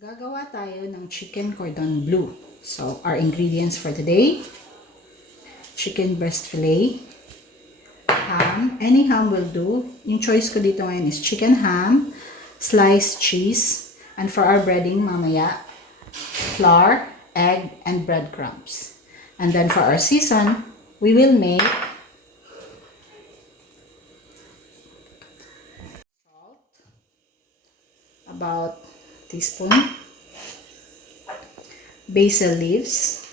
Gagawa tayo ng chicken cordon bleu. So, our ingredients for today: chicken breast fillet, ham, any ham will do. Yung choice ko dito ngayon is chicken ham, sliced cheese, and for our breading mamaya, flour, egg, and breadcrumbs. And then for our season, we will make salt, about teaspoon, basil leaves,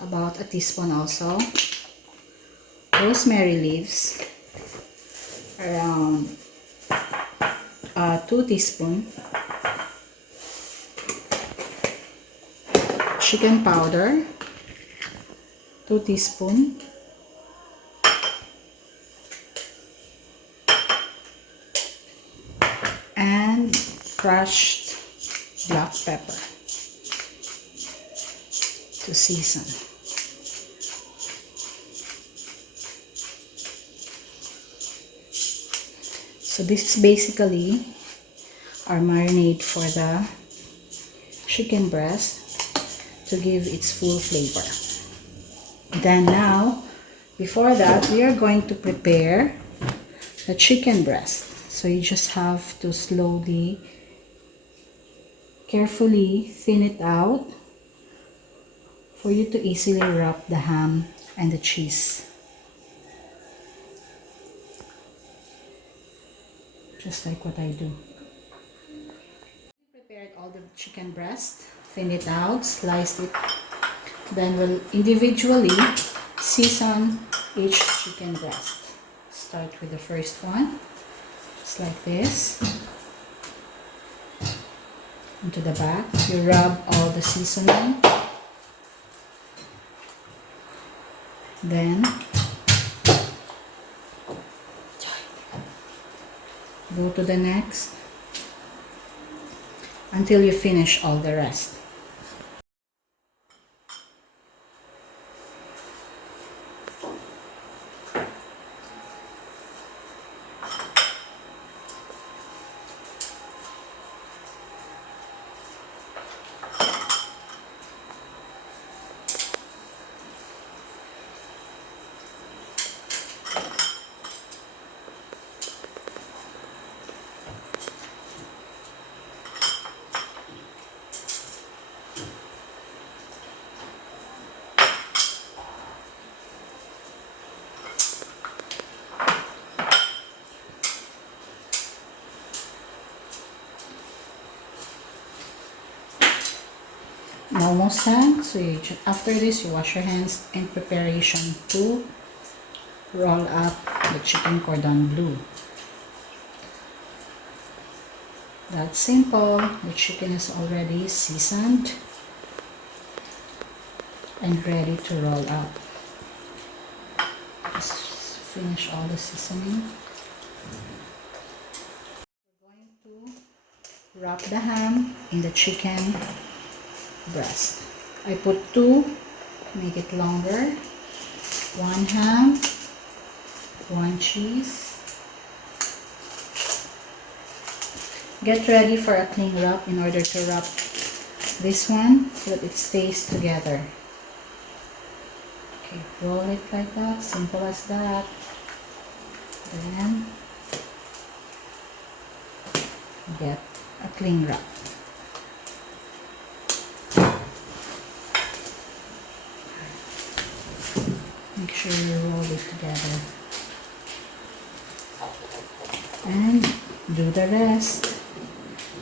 about a teaspoon also, rosemary leaves, around 2 teaspoons, chicken powder, 2 teaspoons, and crushed black pepper to season. So this is basically our marinade for the chicken breast to give its full flavor. Then now, before that, we are going to prepare the chicken breast. So you just have to slowly, carefully thin it out for you to easily wrap the ham and the cheese. Just like what I do. Prepared all the chicken breast, thin it out, sliced it. Then we'll individually season each chicken breast. Start with the first one. Just like this. Into the back, you rub all the seasoning. Then go to the next until you finish all the rest. Almost done. So after this, you wash your hands in preparation to roll up the chicken cordon bleu. That's simple. The chicken is already seasoned and ready to roll up. Just finish all the seasoning. We're going to wrap the ham in the chicken breast. I put 2 to make it longer. 1 ham, 1 cheese. Get ready for a cling wrap in order to wrap this one so that it stays together. Okay, roll it like that, simple as that. Then get a cling wrap. Make sure you roll it together. And do the rest.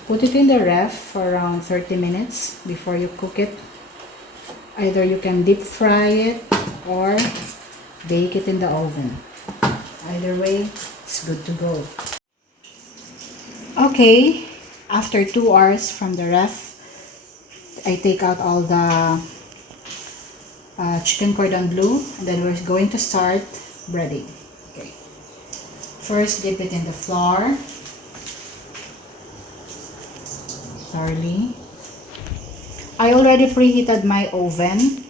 Put it in the ref for around 30 minutes before you cook it. Either you can deep fry it or bake it in the oven. Either way, it's good to go. Okay, after 2 hours from the ref, I take out all the chicken cordon bleu, and then we're going to start breading. Okay. First, dip it in the flour thoroughly. I already preheated my oven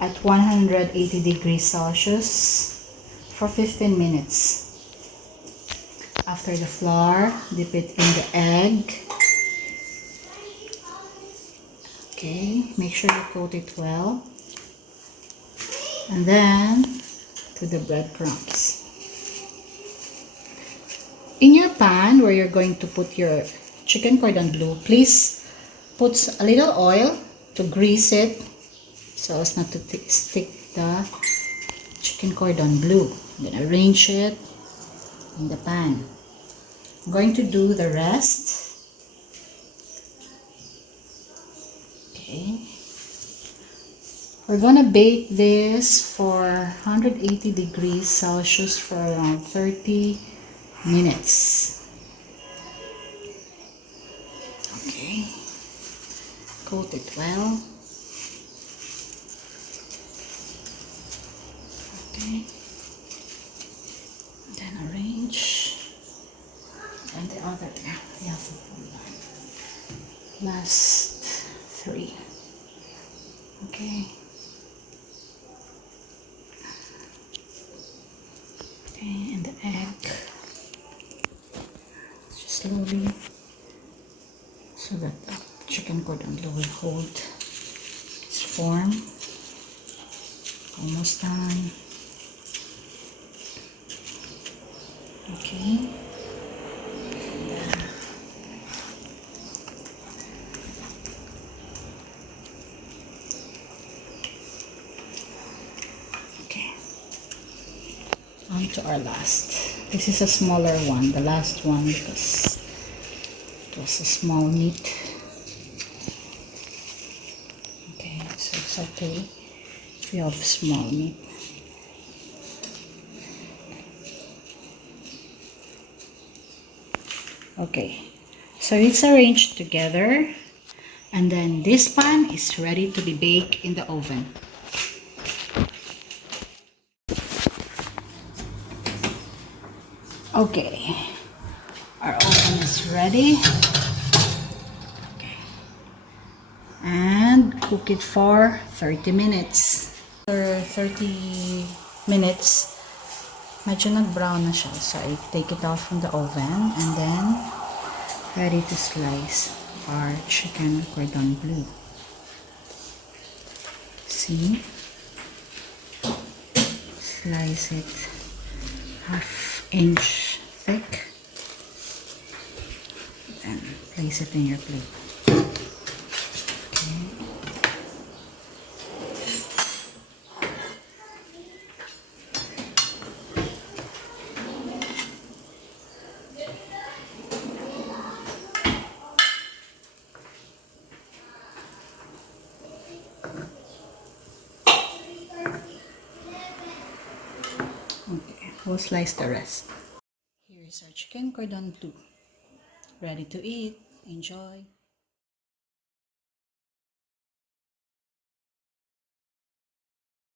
at 180 degrees Celsius for 15 minutes. After the flour, dip it in the egg. Okay, make sure you coat it well. And then to the breadcrumbs. In your pan where you're going to put your chicken cordon bleu, please put a little oil to grease it so as not to stick the chicken cordon bleu. I'm gonna arrange it in the pan. I'm going to do the rest. Okay. We're gonna bake this for 180 degrees Celsius for around 30 minutes. Okay. Coat it well. Okay. Then arrange. And the other, last 3. Okay. Okay, and the egg. Just slowly, so that the chicken cordon bleu will hold its form. Almost done. Okay. Okay. On to our last. This is a smaller one, the last one, because it was a small meat. Okay, so it's okay if you have small meat. Okay, so it's arranged together, and then this pan is ready to be baked in the oven. Okay, our oven is ready. Okay. And cook it for 30 minutes. After 30 minutes, medyo nag-brown na siya. So I take it out from the oven and then ready to slice our chicken cordon bleu. See? Slice it 1/2 inch thick and place it in your plate. Okay, we'll slice the rest. Here is our chicken cordon bleu. Ready to eat. Enjoy.